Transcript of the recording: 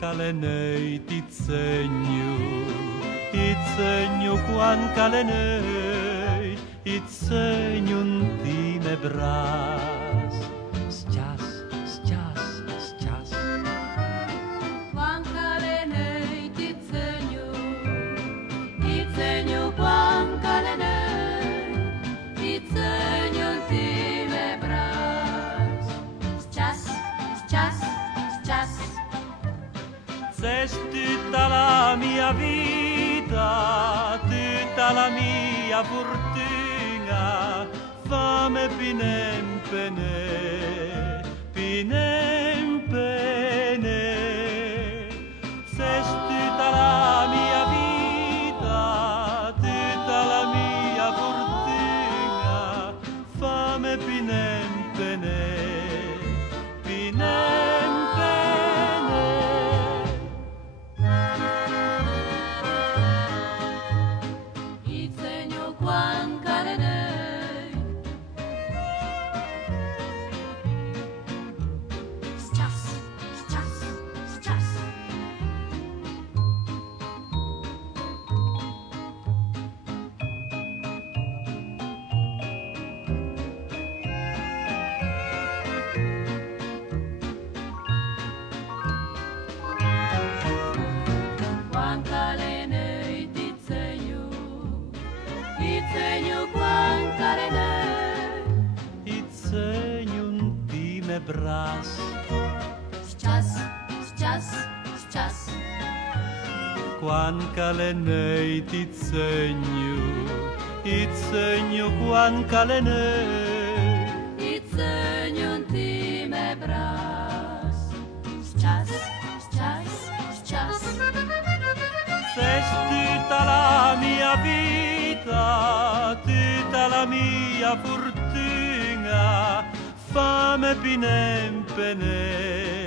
calenei Itsenju quan calenei, Itsenjun time bras. Sчас, sчас, sчас. Quan calenei Itsenju quan calenei, Itsenjun time bras. Sчас, sчас, sчас. Ses tutta la mia vita, tutta la mia fortuna, fame pinempene, pinempene. Ses tutta la mia vita, tutta la mia fortuna, fame pinempene, pinempene. Quan calenei, sчас, sчас, sчас. Quan calenei Itsenju quan calenei, Itsenjun time bras. sчас, sчас, sчас. Quan calenei Itsenju quan calenei, Itsenjun time bras. Sчас, sчас, sчас. Ses tutta la mia vita, tutta la mia fortuna, fame pinempene.